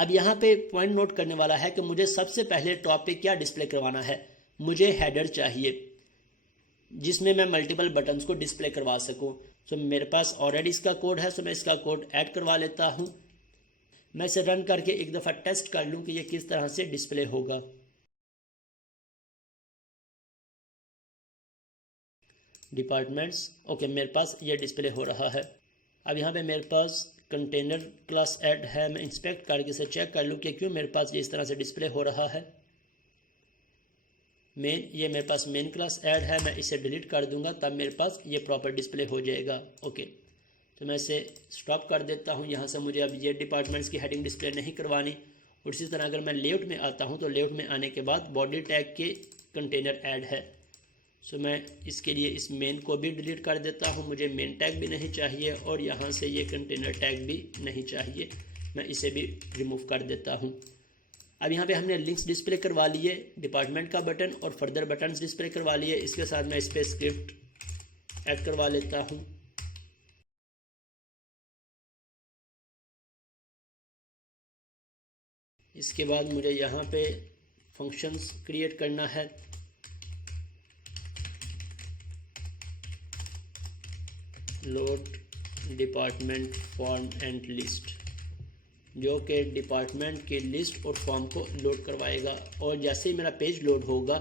अब यहाँ पे पॉइंट नोट करने वाला है कि मुझे सबसे पहले टॉप पे क्या डिस्प्ले करवाना है। मुझे हेडर चाहिए जिसमें मैं मल्टीपल बटन्स को डिस्प्ले करवा सकूं। तो मेरे पास ऑलरेडी इसका कोड है, तो मैं इसका कोड ऐड करवा लेता हूं। मैं इसे रन करके एक दफ़ा टेस्ट कर लूं कि ये किस तरह से डिस्प्ले होगा। डिपार्टमेंट्स, ओके, मेरे पास ये डिस्प्ले हो रहा है। अब यहाँ पे मेरे पास कंटेनर क्लास ऐड है। मैं इंस्पेक्ट करके इसे चेक कर लूँ कि क्यों मेरे पास ये इस तरह से डिस्प्ले हो रहा है। मेन, ये मेरे पास मेन क्लास ऐड है, मैं इसे डिलीट कर दूंगा, तब मेरे पास ये प्रॉपर डिस्प्ले हो जाएगा। ओके, तो मैं इसे स्टॉप कर देता हूँ। यहाँ से मुझे अब ये डिपार्टमेंट्स की हेडिंग डिस्प्ले नहीं करवानी। और इसी तरह अगर मैं लेआउट में आता हूँ तो लेआउट में आने के बाद बॉडी टैग के कंटेनर ऐड है। सो मैं इसके लिए इस मेन को भी डिलीट कर देता हूँ, मुझे मेन टैग भी नहीं चाहिए और यहाँ से ये कंटेनर टैग भी नहीं चाहिए, मैं इसे भी रिमूव कर देता हूँ। अब यहाँ पे हमने लिंक्स डिस्प्ले करवा लिए, डिपार्टमेंट का बटन और फर्दर बटन्स डिस्प्ले करवा लिए। इसके साथ मैं इस पर स्क्रिप्ट ऐड करवा लेता हूँ। इसके बाद मुझे यहाँ पे फंक्शंस क्रिएट करना है। Load department form and list, जो कि डिपार्टमेंट की लिस्ट और फॉर्म को लोड करवाएगा। और जैसे ही मेरा पेज लोड होगा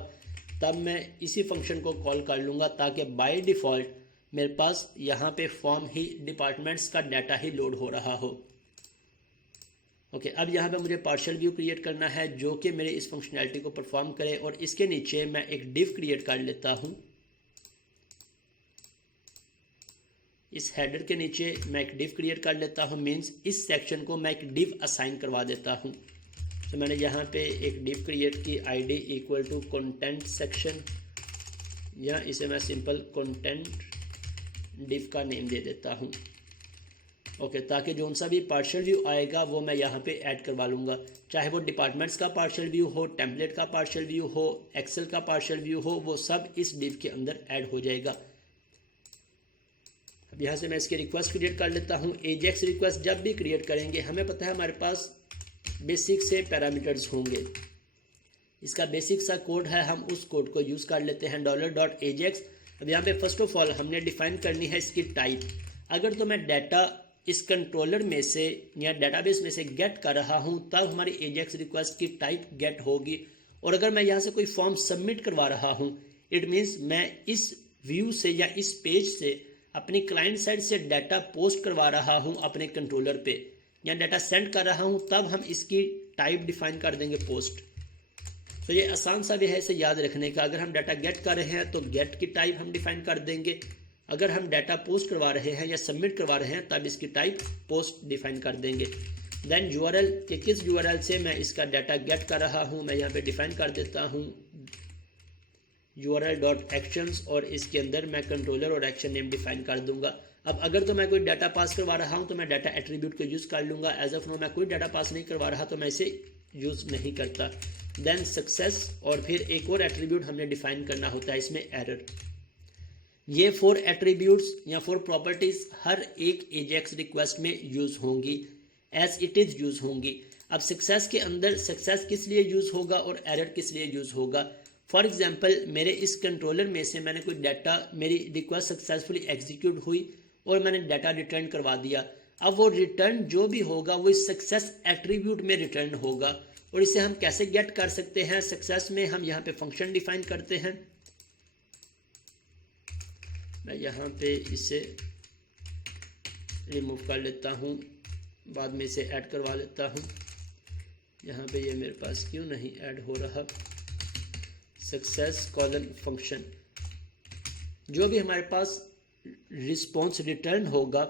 तब मैं इसी फंक्शन को कॉल कर लूँगा, ताकि बाय डिफ़ॉल्ट मेरे पास यहाँ पे फॉर्म ही डिपार्टमेंट्स का डाटा ही लोड हो रहा हो। ओके, अब यहाँ पे मुझे पार्शियल व्यू क्रिएट करना है जो कि मेरे इस फंक्शनैलिटी को परफॉर्म करे। और इसके नीचे मैं एक डिव क्रिएट कर लेता हूँ। इस हेडर के नीचे मैं एक डिव क्रिएट कर लेता हूँ, मीन्स इस सेक्शन को मैं एक डिव असाइन करवा देता हूँ। तो मैंने यहाँ पे एक डिव क्रिएट की, id equal to content section, या इसे मैं सिंपल कंटेंट डिव का नेम दे देता हूँ। ओके, ताकि जो सा भी पार्शियल व्यू आएगा वो मैं यहाँ पे ऐड करवा लूँगा, चाहे वो डिपार्टमेंट्स का पार्शियल व्यू हो, टेम्पलेट का पार्शियल व्यू हो, एक्सेल का पार्शियल व्यू हो, वो सब इस डिव के अंदर ऐड हो जाएगा। अब यहाँ से मैं इसकी रिक्वेस्ट क्रिएट कर लेता हूँ। एजेक्स रिक्वेस्ट जब भी क्रिएट करेंगे हमें पता है हमारे पास बेसिक से पैरामीटर्स होंगे। इसका बेसिक सा कोड है, हम उस कोड को यूज़ कर लेते हैं $.ajax। अब यहाँ पे फर्स्ट ऑफ ऑल हमने डिफाइन करनी है इसकी टाइप। अगर तो मैं डाटा इस कंट्रोलर में से या डेटाबेस में से गेट कर रहा हूँ तब हमारी एजेक्स रिक्वेस्ट की टाइप गेट होगी। और अगर मैं यहाँ से कोई फॉर्म सबमिट करवा रहा हूँ, इट मीन्स मैं इस व्यू से या इस पेज से अपनी क्लाइंट साइड से डाटा पोस्ट करवा रहा हूँ अपने कंट्रोलर पे, या डाटा सेंड कर रहा हूँ, तब हम इसकी टाइप डिफाइन कर देंगे पोस्ट। तो ये आसान सा भी है इसे याद रखने का। अगर हम डाटा गेट कर रहे हैं तो गेट की टाइप हम डिफाइन कर देंगे, अगर हम डाटा पोस्ट करवा रहे हैं या सबमिट करवा रहे हैं तब इसकी टाइप पोस्ट डिफाइन कर देंगे। देन यूआरएल कि किस यूआरएल से मैं इसका डाटा गेट कर रहा हूँ, मैं यहाँ पे डिफाइन कर देता हूँ url.actions, और इसके अंदर मैं कंट्रोलर और एक्शन नेम डिफाइन कर दूंगा। अब अगर तो मैं कोई डाटा पास करवा रहा हूं तो मैं डाटा एट्रीब्यूट को यूज़ कर लूँगा। एज ऑफ नो मैं कोई डाटा पास नहीं करवा रहा तो मैं इसे यूज़ नहीं करता। देन सक्सेस, और फिर एक और एट्रीब्यूट हमने डिफाइन करना होता है इसमें एरर। ये 4 एट्रीब्यूट्स या 4 प्रॉपर्टीज़ हर एक एजेक्स रिक्वेस्ट में यूज़ होंगी, एज इट इज़ यूज़ होंगी। अब सक्सेस के अंदर सक्सेस किस लिए यूज़ होगा और एरर किस लिए यूज़ होगा। फॉर एग्जाम्पल मेरे इस कंट्रोलर में से मैंने कोई डाटा, मेरी रिक्वेस्ट सक्सेसफुली एग्जीक्यूट हुई और मैंने डाटा रिटर्न करवा दिया। अब वो रिटर्न जो भी होगा वो इस सक्सेस एट्रीब्यूट में रिटर्न होगा। और इसे हम कैसे गेट कर सकते हैं सक्सेस में, हम यहाँ पे फंक्शन डिफाइन करते हैं। मैं यहाँ पे इसे रिमूव कर लेता हूँ, बाद में इसे ऐड करवा लेता हूँ। यहाँ पे ये मेरे पास क्यों नहीं ऐड हो रहा। सक्सेस कॉलन फंक्शन, जो भी हमारे पास रिस्पॉन्स रिटर्न होगा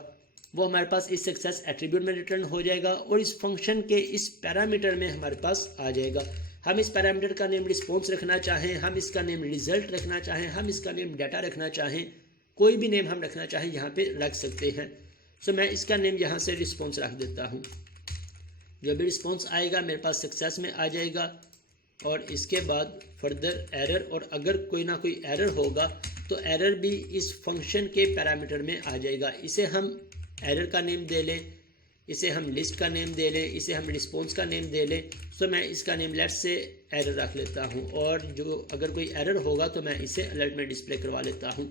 वो हमारे पास इस सक्सेस एट्रीब्यूट में रिटर्न हो जाएगा और इस फंक्शन के इस पैरामीटर में हमारे पास आ जाएगा। हम इस पैरामीटर का नेम रिस्पॉन्स रखना चाहें, हम इसका नेम रिजल्ट रखना चाहें, हम इसका नेम डाटा रखना चाहें, कोई भी नेम हम रखना चाहें यहाँ पे रख सकते हैं। सो मैं इसका नेम यहाँ से रिस्पॉन्स रख देता हूँ। जो भी रिस्पॉन्स आएगा मेरे पास सक्सेस में आ जाएगा। और इसके बाद फर्दर एरर, और अगर कोई ना कोई एरर होगा तो एरर भी इस फंक्शन के पैरामीटर में आ जाएगा। इसे हम एरर का नेम दे लें, इसे हम लिस्ट का नेम दे लें, इसे हम रिस्पॉन्स का नेम दे लें। सो मैं इसका नेम लेट्स से एरर रख लेता हूँ, और जो अगर कोई एरर होगा तो मैं इसे अलर्ट में डिस्प्ले करवा लेता हूँ।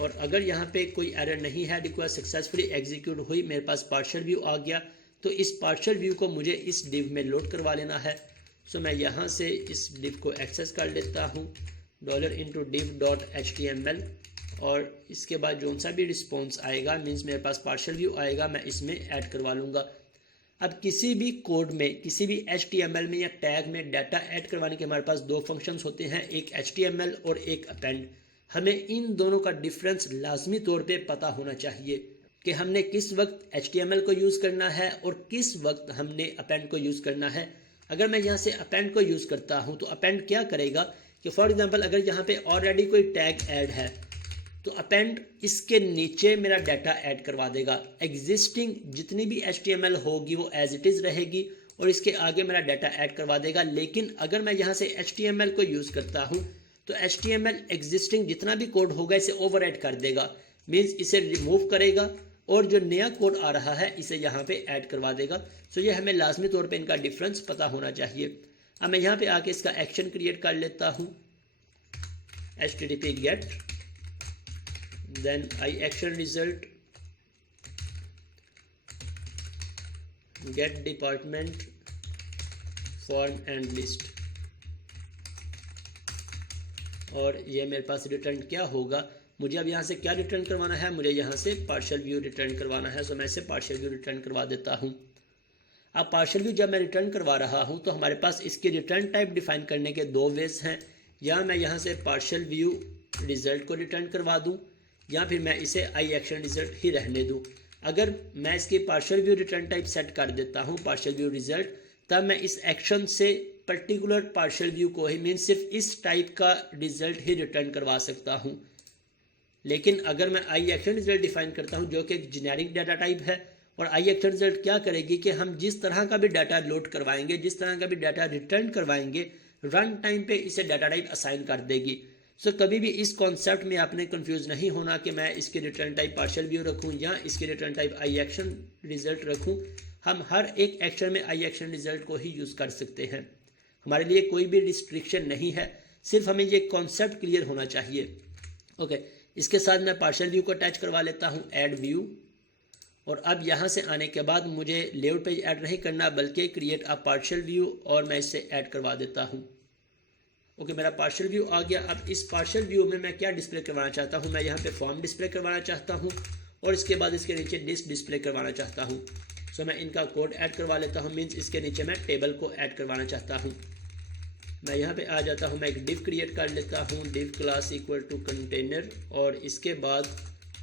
और अगर यहाँ पे कोई एरर नहीं है, रिक्वेस्ट सक्सेसफुली एग्जीक्यूट हुई, मेरे पास पार्शियल व्यू आ गया, तो इस पार्शियल व्यू को मुझे इस डिव में लोड करवा लेना है। सो मैं यहाँ से इस डिव को एक्सेस कर लेता हूँ $div.html, और इसके बाद जो सा भी रिस्पॉन्स आएगा मीन्स मेरे पास पार्शियल व्यू आएगा, मैं इसमें ऐड करवा लूँगा। अब किसी भी कोड में, किसी भी HTML में या टैग में डाटा ऐड करवाने के हमारे पास दो फंक्शंस होते हैं, एक HTML और एक अपेंड। हमें इन दोनों का डिफरेंस लाजमी तौर पे पता होना चाहिए कि हमने किस वक्त HTML को यूज़ करना है और किस वक्त हमने अपेंड को यूज़ करना है। अगर मैं यहाँ से अपेंड को यूज़ करता हूँ तो अपेंड क्या करेगा कि फॉर एग्जांपल अगर यहाँ पे ऑलरेडी कोई टैग ऐड है तो अपेंड इसके नीचे मेरा डाटा ऐड करवा देगा। एग्जिस्टिंग जितनी भी HTML होगी वो एज इट इज़ रहेगी और इसके आगे मेरा डाटा ऐड करवा देगा। लेकिन अगर मैं यहाँ से HTML को यूज़ करता हूँ तो HTML एग्जिस्टिंग जितना भी कोड होगा इसे ओवरराइड कर देगा, मीन्स इसे रिमूव करेगा और जो नया कोड आ रहा है इसे यहाँ पे ऐड करवा देगा। सो ये हमें लाजमी तौर पे इनका डिफरेंस पता होना चाहिए। अब मैं यहाँ पे आके इसका एक्शन क्रिएट कर लेता हूँ, http get then I action result get department form and list, और ये मेरे पास रिटर्न क्या होगा, मुझे अब यहाँ से क्या रिटर्न करवाना है, मुझे यहाँ से पार्शियल व्यू रिटर्न करवाना है। सो मैं इसे पार्शियल व्यू रिटर्न करवा देता हूँ। अब पार्शियल व्यू जब मैं रिटर्न करवा रहा हूँ तो हमारे पास इसके रिटर्न टाइप डिफाइन करने के दो वेज हैं, या मैं यहाँ से पार्शियल व्यू रिजल्ट को रिटर्न करवा दूँ या फिर मैं इसे आई एक्शन रिजल्ट ही रहने दूँ। अगर मैं इसकी partial view return type set कर देता हूँ पार्शियल व्यू रिजल्ट, तब मैं इस एक्शन से पर्टिकुलर पार्शियल व्यू को ही मीन सिर्फ इस टाइप का रिजल्ट ही रिटर्न करवा सकता हूँ। लेकिन अगर मैं आई एक्शन रिजल्ट डिफाइन करता हूँ जो कि एक जेनेरिक डाटा टाइप है, और आई एक्शन रिजल्ट क्या करेगी कि हम जिस तरह का भी डाटा लोड करवाएंगे, जिस तरह का भी डाटा रिटर्न करवाएंगे, रन टाइम पे इसे डाटा टाइप असाइन कर देगी। सो कभी भी इस कॉन्सेप्ट में आपने कंफ्यूज नहीं होना कि मैं इसके रिटर्न टाइप पार्शियल व्यू रखूं या इसके रिटर्न टाइप आई एक्शन रिजल्ट रखूं। हम हर एक एक्शन में आई एक्शन रिजल्ट को ही यूज़ कर सकते हैं, हमारे लिए कोई भी रिस्ट्रिक्शन नहीं है, सिर्फ हमें ये कॉन्सेप्ट क्लियर होना चाहिए। ओके, इसके साथ मैं पार्शियल व्यू को अटैच करवा लेता हूँ ऐड व्यू, और अब यहाँ से आने के बाद मुझे लेआउट पेज ऐड नहीं करना बल्कि क्रिएट अ पार्शियल व्यू, और मैं इसे ऐड करवा देता हूँ। ओके, मेरा पार्शियल व्यू आ गया। अब इस पार्शियल व्यू में मैं क्या डिस्प्ले करवाना चाहता हूँ, मैं यहाँ पे फॉर्म डिस्प्ले करवाना चाहता हूँ और इसके बाद इसके नीचे लिस्ट डिस्प्ले करवाना चाहता हूँ। सो मैं इनका कोड ऐड करवा लेता हूँ, मीन्स इसके नीचे मैं टेबल को ऐड करवाना चाहता हूँ। मैं यहाँ पे आ जाता हूँ, मैं एक डिव क्रिएट कर लेता हूँ, div class equal to container, और इसके बाद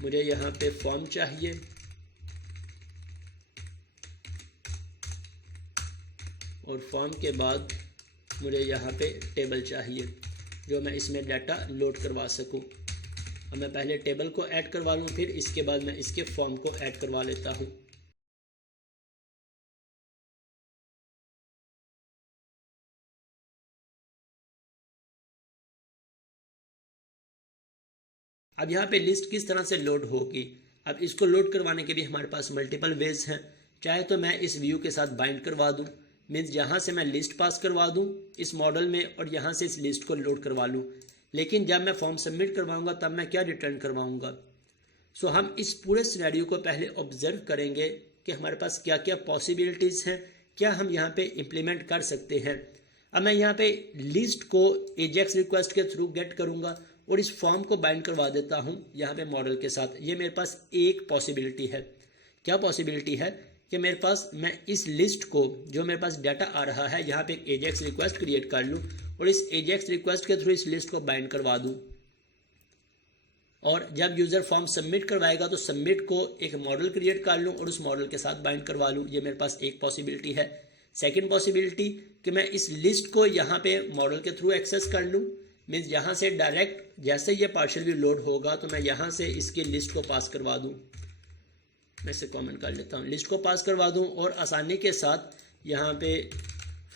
मुझे यहाँ पे फॉर्म चाहिए, और फॉर्म के बाद मुझे यहाँ पे टेबल चाहिए जो मैं इसमें डाटा लोड करवा सकूँ। अब मैं पहले टेबल को ऐड करवा लूँ, फिर इसके बाद मैं इसके फॉर्म को ऐड करवा लेता हूँ। अब यहाँ पे लिस्ट किस तरह से लोड होगी, अब इसको लोड करवाने के भी हमारे पास मल्टीपल वेज हैं। चाहे तो मैं इस व्यू के साथ बाइंड करवा दूँ, मीन्स यहाँ से मैं लिस्ट पास करवा दूँ इस मॉडल में और यहाँ से इस लिस्ट को लोड करवा लूँ, लेकिन जब मैं फॉर्म सबमिट करवाऊँगा तब मैं क्या रिटर्न करवाऊँगा। सो हम इस पूरे सिनेरियो को पहले ऑब्जर्व करेंगे कि हमारे पास क्या क्या पॉसिबिलिटीज़ हैं, क्या हम यहाँ पे इम्प्लीमेंट कर सकते हैं। अब मैं यहाँ पे लिस्ट को एजेक्स रिक्वेस्ट के थ्रू गेट करूँगा और इस फॉर्म को बाइंड करवा देता हूँ यहाँ पे मॉडल के साथ। ये मेरे पास एक पॉसिबिलिटी है। क्या पॉसिबिलिटी है कि मेरे पास मैं इस लिस्ट को, जो मेरे पास डाटा आ रहा है, यहाँ पे एक एजेक्स रिक्वेस्ट क्रिएट कर लूँ और इस एजेक्स रिक्वेस्ट के थ्रू इस लिस्ट को बाइंड करवा दूँ, और जब यूज़र फॉर्म सबमिट करवाएगा तो सबमिट को एक मॉडल क्रिएट कर लूँ और उस मॉडल के साथ बाइंड करवा लूँ। ये मेरे पास एक पॉसिबिलिटी है। सेकेंड पॉसिबिलिटी कि मैं इस लिस्ट को यहाँ पे मॉडल के थ्रू एक्सेस कर लूँ, मीन्स यहाँ से डायरेक्ट जैसे ये पार्शियल व्यू लोड होगा तो मैं यहाँ से इसकी लिस्ट को पास करवा दूँ। मैं इसे कमेंट कर लेता हूँ, लिस्ट को पास करवा दूँ और आसानी के साथ यहाँ पे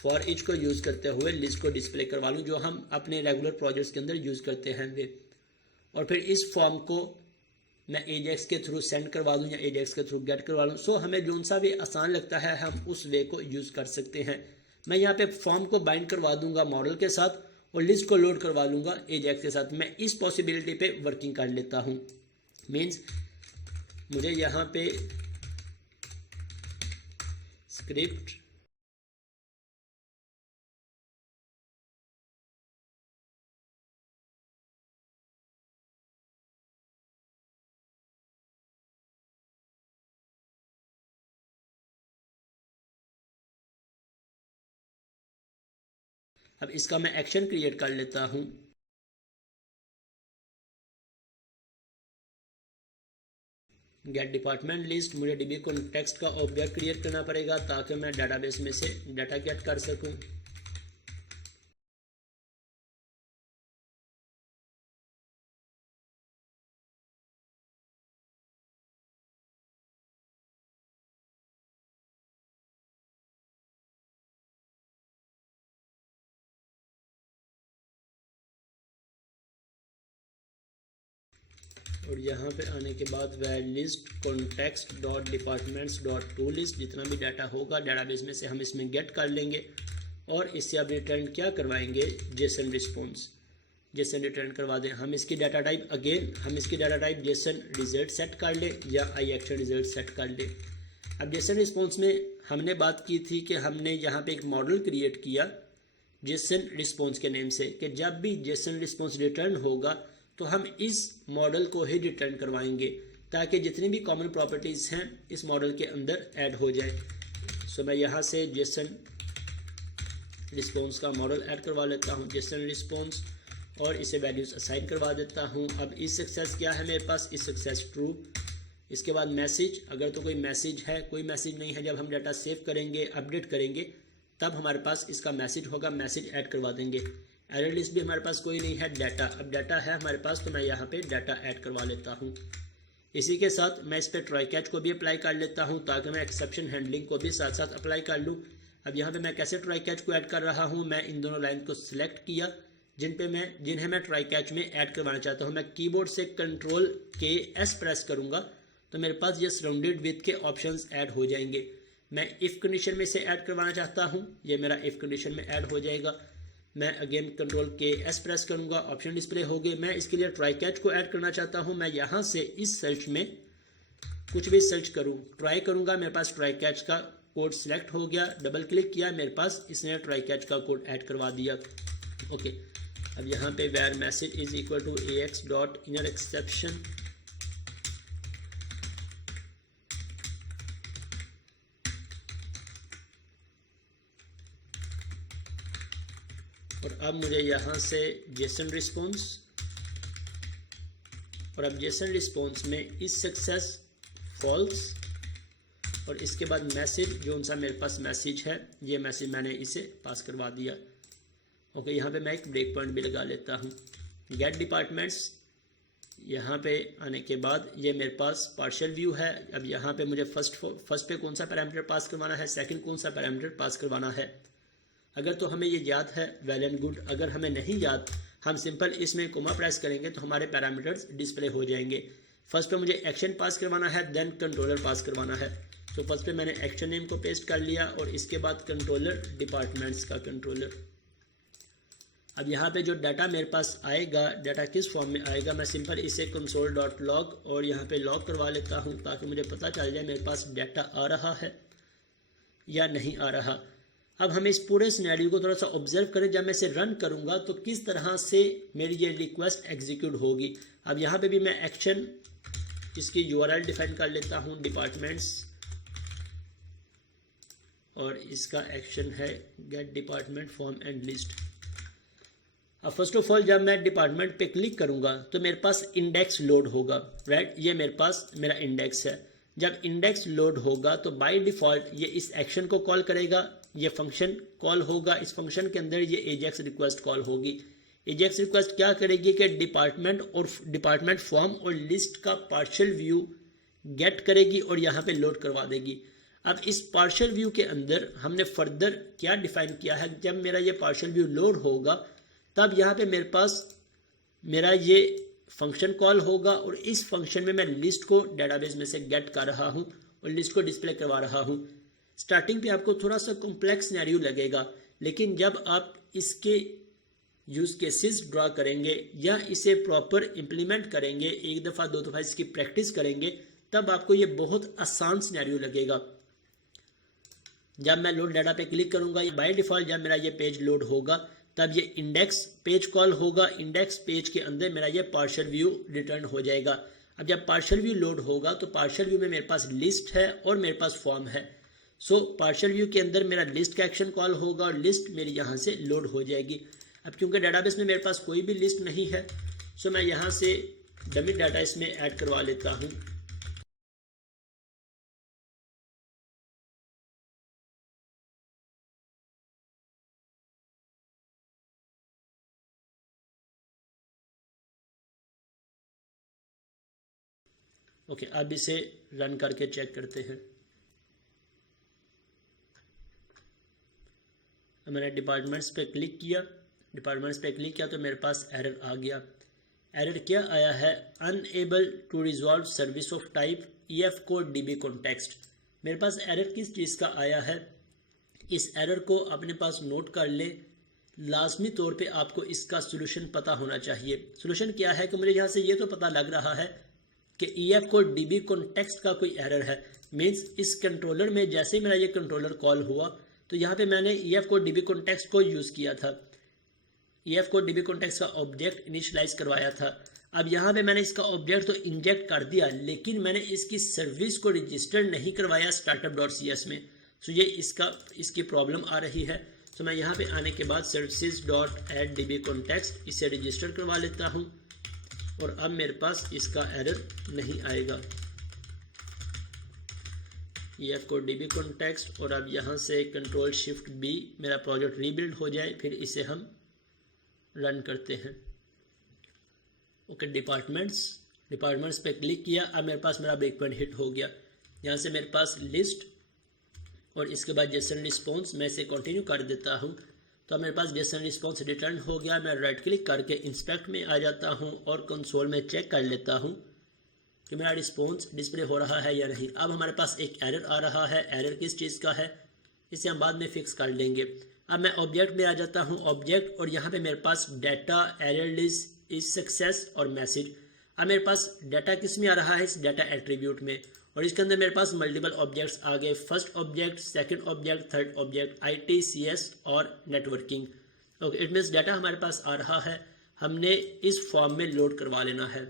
फॉर ईच को यूज़ करते हुए लिस्ट को डिस्प्ले करवा लूँ, जो हम अपने रेगुलर प्रोजेक्ट्स के अंदर यूज़ करते हैं वे। और फिर इस फॉर्म को मैं एजेक्स के थ्रू सेंड करवा दूँ या एजेक्स के थ्रू गेट करवा लूँ। सो हमें जो सा भी आसान लगता है हम उस वे को यूज़ कर सकते हैं। मैं यहाँ पे फॉर्म को बाइंड करवा दूंगा मॉडल के साथ और लिस्ट को लोड करवा लूँगा एजेक्स के साथ। मैं इस पॉसिबिलिटी पे वर्किंग कर लेता हूँ। मीन्स मुझे यहाँ पे स्क्रिप्ट अब इसका मैं एक्शन क्रिएट कर लेता हूँ। गेट डिपार्टमेंट लिस्ट, मुझे डीबी कॉन्टेक्स्ट का ऑब्जेक्ट क्रिएट करना पड़ेगा ताकि मैं डाटाबेस में से डाटा गेट कर सकूँ। और यहाँ पे आने के बाद वह list context dot departments dot to list जितना भी डाटा होगा डाटाबेस में से हम इसमें गेट कर लेंगे और इससे अब रिटर्न क्या करवाएंगे, जेसन रिस्पॉन्स। जेसन रिटर्न करवा दें। हम इसकी डाटा टाइप हम इसकी data type Jason result set कर लें या आई एक्शन रिजल्ट सेट कर लें। अब जेसन रिस्पॉन्स में हमने बात की थी कि हमने यहाँ पे एक मॉडल क्रिएट किया जेसन रिस्पॉन्स के नेम से कि जब भी जेसन रिस्पॉन्स रिटर्न होगा तो हम इस मॉडल को ही रिटर्न करवाएंगे ताकि जितनी भी कॉमन प्रॉपर्टीज़ हैं इस मॉडल के अंदर ऐड हो जाए। सो मैं यहाँ से जेसन रिस्पॉन्स का मॉडल ऐड करवा लेता हूँ, जेसन रिस्पॉन्स, और इसे वैल्यूज़ असाइन करवा देता हूँ। अब इस सक्सेस क्या है मेरे पास, इस सक्सेस ट्रू। इसके बाद मैसेज, अगर तो कोई मैसेज है, कोई मैसेज नहीं है, जब हम डाटा सेव करेंगे अपडेट करेंगे तब हमारे पास इसका मैसेज होगा, मैसेज ऐड करवा देंगे। एरर लिस्ट भी हमारे पास कोई नहीं है, डाटा, अब डाटा है हमारे पास तो मैं यहाँ पे डाटा ऐड करवा लेता हूँ। इसी के साथ मैं इस पर ट्राई कैच को भी अप्लाई कर लेता हूँ ताकि मैं एक्सेप्शन हैंडलिंग को भी साथ साथ अप्लाई कर लूँ। अब यहाँ पे मैं कैसे ट्राई कैच को ऐड कर रहा हूँ, मैं इन दोनों लाइन को सिलेक्ट किया जिन्हें मैं ट्राई कैच में ऐड करवाना चाहता हूँ। मैं कीबोर्ड से Ctrl+K+S प्रेस करूँगा तो मेरे पास ये सराउंडेड विद के ऑप्शंस ऐड हो जाएंगे। मैं इफ़ कंडीशन में से ऐड करवाना चाहता हूँ, ये मेरा इफ़ कंडीशन में ऐड हो जाएगा। मैं अगेन Ctrl+K+S प्रेस करूँगा, ऑप्शन डिस्प्ले हो गए। मैं इसके लिए ट्राई कैच को ऐड करना चाहता हूँ। मैं यहाँ से इस सर्च में कुछ भी सर्च करूँ, ट्राई करूँगा, मेरे पास ट्राई कैच का कोड सिलेक्ट हो गया, डबल क्लिक किया, मेरे पास इसने ट्राई कैच का कोड ऐड करवा दिया। ओके, अब यहाँ पे where message is equal to AX dot inner exception, और अब मुझे यहाँ से जेसन रिस्पॉन्स, और अब जेसन रिस्पॉन्स में इस सक्सेस फॉल्स, और इसके बाद मैसेज जो सा मेरे पास मैसेज है, ये मैसेज मैंने इसे पास करवा दिया। ओके, यहाँ पे मैं एक ब्रेक पॉइंट भी लगा लेता हूँ। गेट डिपार्टमेंट्स, यहाँ पे आने के बाद ये मेरे पास पार्शियल व्यू है। अब यहाँ पे मुझे फर्स्ट पे कौन सा पैरामीटर पास करवाना है, सेकंड कौन सा पैरामीटर पास करवाना है। अगर तो हमें ये याद है वेल एंड गुड, अगर हमें नहीं याद हम सिंपल इसमें कोमा प्रेस करेंगे तो हमारे पैरामीटर्स डिस्प्ले हो जाएंगे। फर्स्ट पे मुझे एक्शन पास करवाना है, देन कंट्रोलर पास करवाना है। तो फर्स्ट पे मैंने एक्शन नेम को पेस्ट कर लिया और इसके बाद कंट्रोलर, डिपार्टमेंट्स का कंट्रोलर। अब यहाँ पे जो डाटा मेरे पास आएगा, डाटा किस फॉर्म में आएगा, मैं सिंपल इसे console.log और यहाँ पे लॉग करवा लेता हूँ ताकि मुझे पता चल जाए मेरे पास डाटा आ रहा है या नहीं आ रहा। अब हम इस पूरे सिनेरियो को थोड़ा सा ऑब्जर्व करें, जब मैं इसे रन करूँगा तो किस तरह से मेरी ये रिक्वेस्ट एग्जीक्यूट होगी। अब यहाँ पे भी मैं एक्शन, इसकी URL डिफाइन कर लेता हूँ, डिपार्टमेंट्स, और इसका एक्शन है get department form and list. अब फर्स्ट ऑफ ऑल जब मैं डिपार्टमेंट पे क्लिक करूँगा तो मेरे पास इंडेक्स लोड होगा, राइट, ये मेरे पास मेरा इंडेक्स है। जब इंडेक्स लोड होगा तो बाय डिफ़ॉल्ट ये इस एक्शन को कॉल करेगा, ये फंक्शन कॉल होगा, इस फंक्शन के अंदर ये एजेक्स रिक्वेस्ट कॉल होगी। एजेक्स रिक्वेस्ट क्या करेगी कि डिपार्टमेंट फॉर्म और लिस्ट का पार्शियल व्यू गेट करेगी और यहाँ पे लोड करवा देगी। अब इस पार्शियल व्यू के अंदर हमने फर्दर क्या डिफाइन किया है, जब मेरा ये पार्शियल व्यू लोड होगा तब यहाँ पे मेरे पास मेरा ये फंक्शन कॉल होगा और इस फंक्शन में मैं लिस्ट को डेटाबेस में से गेट कर रहा हूँ और लिस्ट को डिस्प्ले करवा रहा हूँ। स्टार्टिंग पे आपको थोड़ा सा कॉम्प्लेक्स सिनेरियो लगेगा, लेकिन जब आप इसके यूज़ केसेस ड्रा करेंगे या इसे प्रॉपर इम्प्लीमेंट करेंगे, एक दफ़ा दो दफ़ा इसकी प्रैक्टिस करेंगे, तब आपको ये बहुत आसान सिनेरियो लगेगा। जब मैं लोड डाटा पे क्लिक करूँगा, बाय डिफ़ॉल्ट जब मेरा ये पेज लोड होगा तब ये इंडेक्स पेज कॉल होगा। इंडेक्स पेज के अंदर मेरा ये पार्शियल व्यू रिटर्न हो जाएगा। अब जब पार्शियल व्यू लोड होगा तो पार्शियल व्यू में मेरे पास लिस्ट है और मेरे पास फॉर्म है। सो पार्शियल व्यू के अंदर मेरा लिस्ट का एक्शन कॉल होगा और लिस्ट मेरी यहाँ से लोड हो जाएगी। अब क्योंकि डेटाबेस में मेरे पास कोई भी लिस्ट नहीं है, सो मैं यहाँ से डमी डाटा इसमें ऐड करवा लेता हूँ। ओके, अब इसे रन करके चेक करते हैं। मैंने डिपार्टमेंट्स पे क्लिक किया तो मेरे पास एरर आ गया। एरर क्या आया है? Unable to resolve service of type EF code DB context. मेरे पास एरर किस चीज़ का आया है? इस एरर को अपने पास नोट कर ले। लाजमी तौर पे आपको इसका सोल्यूशन पता होना चाहिए। सोल्यूशन क्या है कि मुझे यहाँ से ये तो पता लग रहा है कि EF कोड DB कॉन्टेक्स्ट का कोई एरर है। मीन्स इस कंट्रोलर में जैसे ही मेरा ये कंट्रोलर कॉल हुआ तो यहाँ पे मैंने EF कोड DB कॉन्टेक्स्ट को यूज़ किया था। EF कोड DB कॉन्टेक्स्ट का ऑब्जेक्ट इनिशियलाइज करवाया था। अब यहाँ पे मैंने इसका ऑब्जेक्ट तो इंजेक्ट कर दिया, लेकिन मैंने इसकी सर्विस को रजिस्टर नहीं करवाया startup.cs में। सो ये इसकी प्रॉब्लम आ रही है। सो मैं यहाँ पे आने के बाद services.add DB इसे रजिस्टर करवा लेता हूँ और अब मेरे पास इसका एरर नहीं आएगा। EF कोड DB कॉन्टेक्स्ट और अब यहाँ से Ctrl+Shift+B मेरा प्रोजेक्ट रीबिल्ड हो जाए, फिर इसे हम रन करते हैं। ओके, डिपार्टमेंट्स पे क्लिक किया। अब मेरे पास मेरा ब्रेक पॉइंट हिट हो गया। यहाँ से मेरे पास लिस्ट और इसके बाद जेसन रिस्पॉन्स, मैं इसे कंटिन्यू कर देता हूँ तो अब मेरे पास जेसन रिस्पॉन्स रिटर्न हो गया। मैं राइट क्लिक करके इंस्पेक्ट में आ जाता हूँ और कंसोल में चेक कर लेता हूँ कि मेरा रिस्पॉन्स डिस्प्ले हो रहा है या नहीं। अब हमारे पास एक एरर आ रहा है। एरर किस चीज़ का है इसे हम बाद में फिक्स कर लेंगे। अब मैं ऑब्जेक्ट में आ जाता हूँ, ऑब्जेक्ट, और यहाँ पे मेरे पास data, error list, is success और मैसेज। अब मेरे पास डाटा किस में आ रहा है? इस डाटा एट्रीब्यूट में, और इसके अंदर मेरे पास मल्टीपल ऑब्जेक्ट्स आ गए। First object, second object, third object, IT, CS और networking. Okay, it means data हमारे पास आ रहा है, हमने इस फॉर्म में लोड करवा लेना है।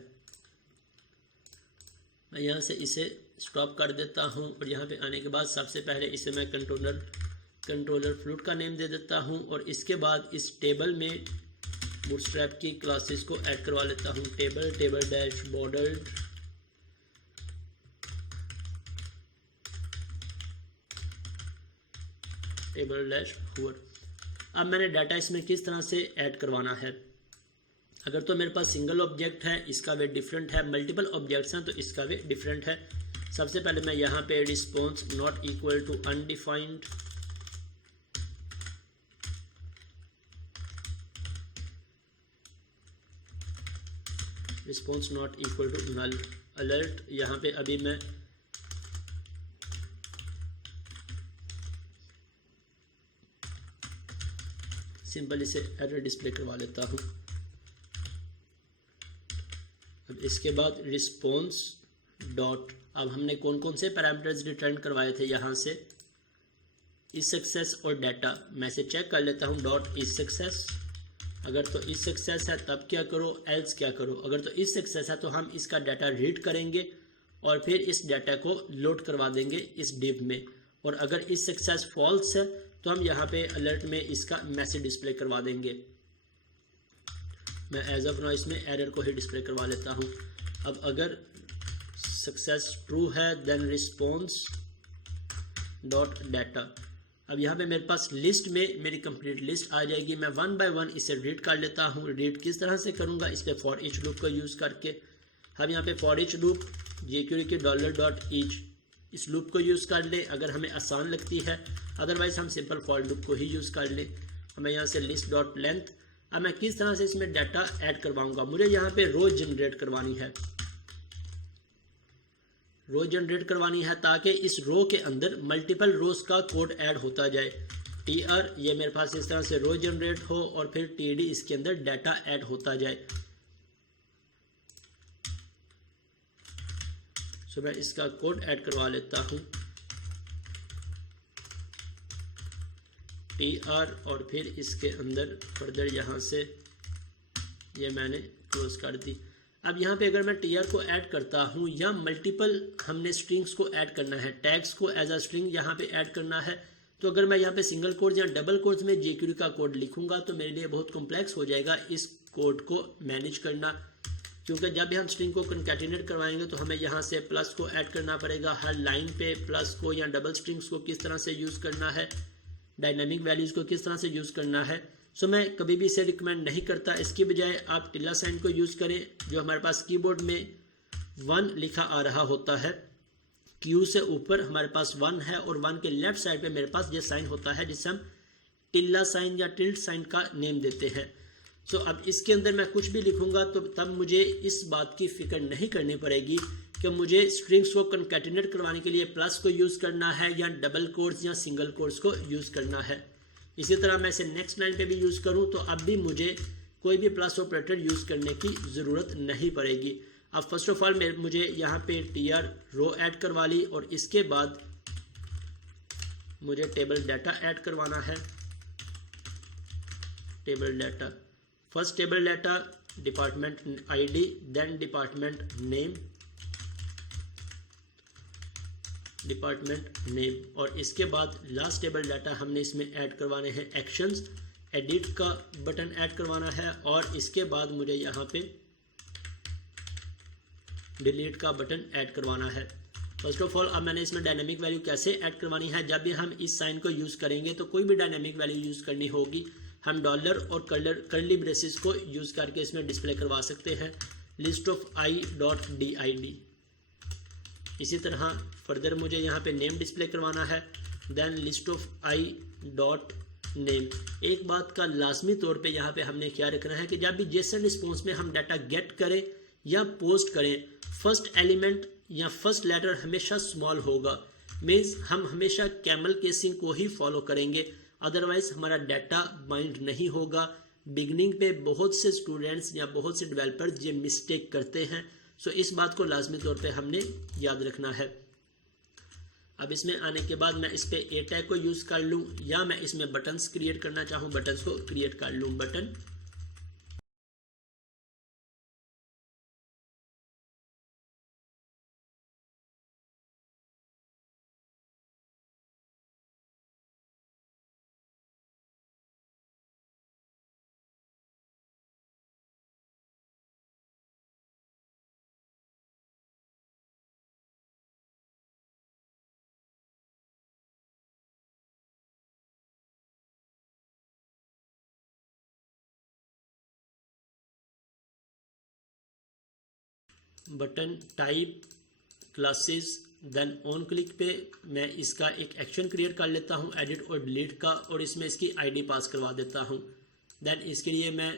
मैं यहाँ से इसे स्टॉप कर देता हूँ और यहाँ पे आने के बाद सबसे पहले इसे मैं कंट्रोलर फ्लूट का नेम दे देता हूँ और इसके बाद इस टेबल में बूटस्ट्रैप की क्लासेस को ऐड करवा लेता हूँ। Table dash border, table dash हुअर। अब मैंने डाटा इसमें किस तरह से ऐड करवाना है। अगर तो मेरे पास सिंगल ऑब्जेक्ट है, इसका वे डिफरेंट है। मल्टीपल ऑब्जेक्ट्स हैं तो इसका वे डिफरेंट है। सबसे पहले मैं यहाँ पे response not equal to undefined, response not equal to null alert, यहाँ पे अभी मैं सिंपल इसे एरर डिस्प्ले करवा लेता हूँ। अब इसके बाद रिस्पॉन्स डॉट, अब हमने कौन कौन से पैरामीटर्स रिटर्न करवाए थे यहाँ से, इज सक्सेस और डाटा। मैं इसे चेक कर लेता हूँ। डॉट इज सक्सेस, अगर तो इज सक्सेस है तब क्या करो, एल्स क्या करो। अगर तो इज सक्सेस है तो हम इसका डाटा रीड करेंगे और फिर इस डाटा को लोड करवा देंगे इस डिव में। और अगर इज सक्सेस फॉल्स है तो हम यहाँ पे अलर्ट में इसका मैसेज डिस्प्ले करवा देंगे। मैं एज ऑफ नाउ इसमें एरर को ही डिस्प्ले करवा लेता हूँ। अब अगर सक्सेस ट्रू है देन रिस्पॉन्स डॉट डाटा। अब यहाँ पे मेरे पास लिस्ट में मेरी कंप्लीट लिस्ट आ जाएगी। मैं वन बाय वन इसे रीड कर लेता हूँ। रीड किस तरह से करूँगा, इस पर फॉर ईच लूप का यूज़ करके। हम यहाँ पे for each loop jQuery $.each इस लूप को यूज़ कर लें अगर हमें आसान लगती है, अदरवाइज़ हम सिंपल फॉर लूप को ही यूज़ कर लें। हमें यहाँ से लिस्ट डॉट लेंथ अब मैं किस तरह से इसमें डाटा ऐड करवाऊंगा, मुझे यहाँ पे रो जनरेट करवानी है, रो जनरेट करवानी है ताकि इस रो के अंदर मल्टीपल रोज का कोड ऐड होता जाए। टीआर ये मेरे पास इस तरह से रो जनरेट हो और फिर टीडी इसके अंदर डाटा ऐड होता जाए। सो मैं इसका कोड ऐड करवा लेता हूँ टीआर और फिर इसके अंदर फर्दर यहाँ से ये मैंने क्लोज कर दी। अब यहाँ पे अगर मैं टीआर को ऐड करता हूँ या मल्टीपल हमने स्ट्रिंग्स को ऐड करना है, टैग्स को एज अ स्ट्रिंग यहाँ पे ऐड करना है, तो अगर मैं यहाँ पे सिंगल कोड या डबल कोड्स में jQuery का कोड लिखूंगा तो मेरे लिए बहुत कॉम्प्लेक्स हो जाएगा इस कोड को मैनेज करना, क्योंकि जब भी हम स्ट्रिंग को कंकैटिनेट करवाएंगे तो हमें यहाँ से प्लस को ऐड करना पड़ेगा, हर लाइन पे प्लस को या डबल स्ट्रिंग्स को किस तरह से यूज़ करना है, डायनामिक वैल्यूज़ को किस तरह से यूज़ करना है। सो मैं कभी भी इसे रिकमेंड नहीं करता, इसकी बजाय आप टिल्ला साइन को यूज़ करें जो हमारे पास कीबोर्ड में 1 लिखा आ रहा होता है, क्यू से ऊपर हमारे पास 1 है और 1 के लेफ्ट साइड पे मेरे पास ये साइन होता है जिसे हम टिल्ला साइन या टिल्ट साइन का नेम देते हैं। सो अब इसके अंदर मैं कुछ भी लिखूंगा तो तब मुझे इस बात की फिक्र नहीं करनी पड़ेगी कि मुझे स्ट्रिंग्स को कंकैटिनेट करवाने के लिए प्लस को यूज़ करना है या डबल कोड्स या सिंगल कोड्स को यूज़ करना है। इसी तरह मैं इसे नेक्स्ट लाइन पे भी यूज़ करूं तो अब भी मुझे कोई भी प्लस ऑपरेटर यूज़ करने की ज़रूरत नहीं पड़ेगी। अब फर्स्ट ऑफ ऑल मुझे यहाँ पे टीआर रो ऐड करवा ली और इसके बाद मुझे टेबल डाटा ऐड करवाना है। Table data, first table data department ID, then department name, department name और इसके बाद लास्ट टेबल डाटा हमने इसमें ऐड करवाने हैं एक्शंस, एडिट का बटन ऐड करवाना है और इसके बाद मुझे यहाँ पे डिलीट का बटन ऐड करवाना है। फर्स्ट ऑफ ऑल अब मैंने इसमें डायनामिक वैल्यू कैसे ऐड करवानी है, जब भी हम इस साइन को यूज़ करेंगे तो कोई भी डायनामिक वैल्यू यूज़ करनी होगी हम डॉलर और कर्ली ब्रेसेस को यूज़ करके इसमें डिस्प्ले करवा सकते हैं। List of I dot D I D, इसी तरह फर्दर मुझे यहाँ पे नेम डिस्प्ले करवाना है, then list of I dot name. एक बात का लाजमी तौर पे यहाँ पे हमने क्या रखना है कि जब भी जेसन रिस्पॉन्स में हम डाटा गेट करें या पोस्ट करें, फर्स्ट एलिमेंट या फर्स्ट लेटर हमेशा स्मॉल होगा, मीन्स हम हमेशा कैमल केसिंग को ही फॉलो करेंगे, अदरवाइज हमारा डाटा बाइंड नहीं होगा। बिगनिंग पे बहुत से स्टूडेंट्स या बहुत से डेवलपर्स ये मिस्टेक करते हैं, सो इस बात को लाजमी तौर पे हमने याद रखना है। अब इसमें आने के बाद मैं इस पे ए टैग को यूज़ कर लूँ या मैं इसमें बटन्स क्रिएट करना चाहूँ, बटन्स को क्रिएट कर लूँ। Button button type classes, then on click पे मैं इसका एक एक्शन क्रिएट कर लेता हूँ एडिट और डिलीट का और इसमें इसकी आईडी पास करवा देता हूँ। देन इसके लिए मैं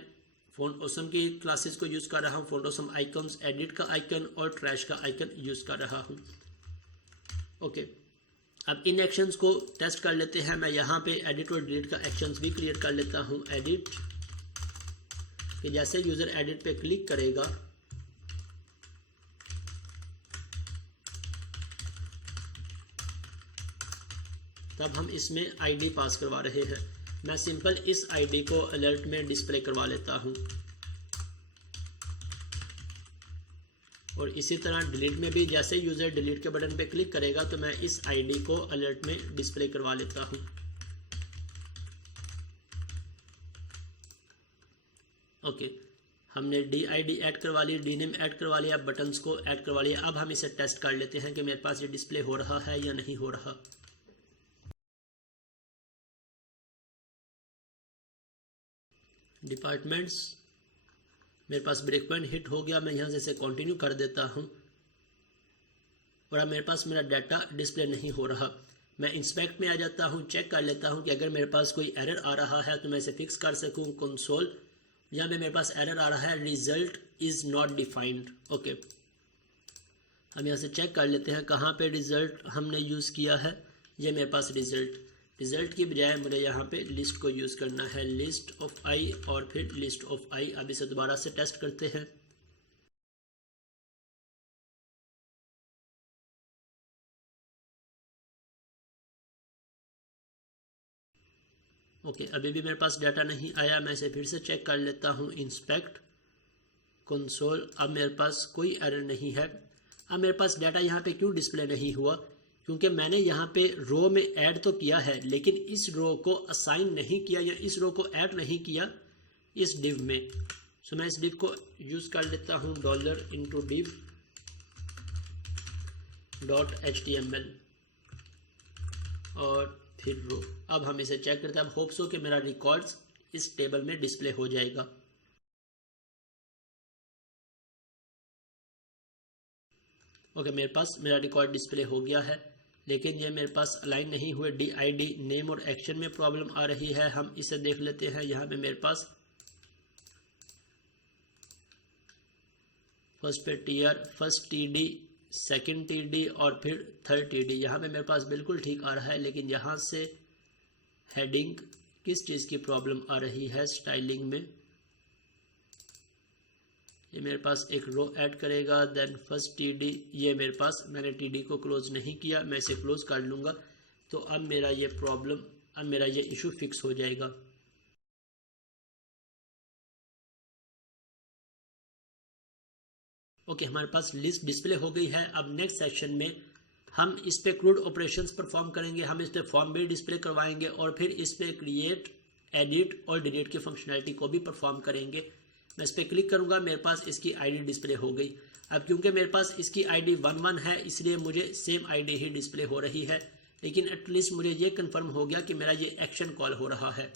फ़ॉन्ट ऑसम की क्लासेस को यूज़ कर रहा हूँ, फ़ॉन्ट ऑसम आइकन्स, एडिट का आइकन और ट्रैश का आइकन यूज़ कर रहा हूँ। ओके, अब इन एक्शंस को टेस्ट कर लेते हैं। मैं यहाँ पे एडिट और डिलीट का एक्शंस भी क्रिएट कर लेता हूँ। एडिट कि जैसे यूज़र एडिट पे क्लिक करेगा तब हम इसमें आईडी पास करवा रहे हैं। मैं सिंपल इस आईडी को अलर्ट में डिस्प्ले करवा लेता हूं और इसी तरह डिलीट में भी जैसे यूज़र डिलीट के बटन पे क्लिक करेगा तो मैं इस आईडी को अलर्ट में डिस्प्ले करवा लेता हूं। ओके, हमने डी आई डी ऐड करवा ली, डी नेम ऐड करवा लिया, बटन्स को ऐड करवा लिया। अब हम इसे टेस्ट कर लेते हैं कि मेरे पास ये डिस्प्ले हो रहा है या नहीं हो रहा। डिपार्टमेंट्स, मेरे पास ब्रेक पॉइंट हिट हो गया, मैं यहाँ से इसे कंटिन्यू कर देता हूँ और अब मेरे पास मेरा डाटा डिस्प्ले नहीं हो रहा। मैं इंस्पेक्ट में आ जाता हूँ, चेक कर लेता हूँ कि अगर मेरे पास कोई एरर आ रहा है तो मैं इसे फिक्स कर सकूँ। कंसोल यहाँ पे मेरे पास एरर आ रहा है, result is not defined. Okay, हम यहाँ से चेक कर लेते हैं कहाँ पे रिज़ल्ट हमने यूज़ किया है। ये मेरे पास रिज़ल्ट की बजाय मुझे यहाँ पे लिस्ट को यूज़ करना है, लिस्ट ऑफ आई और फिर लिस्ट ऑफ आई। अब इसे दोबारा से टेस्ट करते हैं। ओके, अभी भी मेरे पास डाटा नहीं आया। मैं इसे फिर से चेक कर लेता हूँ, इंस्पेक्ट कंसोल। अब मेरे पास कोई एरर नहीं है। अब मेरे पास डाटा यहाँ पे क्यों डिस्प्ले नहीं हुआ? क्योंकि मैंने यहाँ पे रो में ऐड तो किया है, लेकिन इस रो को असाइन नहीं किया या इस रो को ऐड नहीं किया इस डिव में। सो मैं इस डिव को यूज़ कर लेता हूँ, $div .html और फिर रो। अब हम इसे चेक करते हैं। अब होप्स हो कि मेरा रिकॉर्ड्स इस टेबल में डिस्प्ले हो जाएगा। ओके, मेरे पास मेरा रिकॉर्ड डिस्प्ले हो गया है, लेकिन ये मेरे पास अलाइन नहीं हुए। DID नेम और एक्शन में प्रॉब्लम आ रही है। हम इसे देख लेते हैं। यहाँ पे मेरे पास फर्स्ट पे TR, first TD, second TD और फिर थर्ड TD। यहाँ पे मेरे पास बिल्कुल ठीक आ रहा है, लेकिन यहाँ से हेडिंग किस चीज़ की प्रॉब्लम आ रही है? स्टाइलिंग में। ये मेरे पास एक रो ऐड करेगा, देन फर्स्ट TD। ये मेरे पास, मैंने TD को क्लोज नहीं किया, मैं इसे क्लोज कर लूँगा। तो अब मेरा ये प्रॉब्लम, अब मेरा ये इशू फिक्स हो जाएगा। ओके, हमारे पास लिस्ट डिस्प्ले हो गई है। अब नेक्स्ट सेक्शन में हम इस पे क्रूड ऑपरेशंस परफॉर्म करेंगे। हम इस पे फॉर्म भी डिस्प्ले करवाएंगे और फिर इस पे क्रिएट, एडिट और डिलीट की फंक्शनैलिटी को भी परफॉर्म करेंगे। मैं इस पर क्लिक करूंगा, मेरे पास इसकी आईडी डिस्प्ले हो गई। अब क्योंकि मेरे पास इसकी आईडी 11 है, इसलिए मुझे सेम आईडी ही डिस्प्ले हो रही है, लेकिन एटलीस्ट मुझे ये कंफर्म हो गया कि मेरा ये एक्शन कॉल हो रहा है।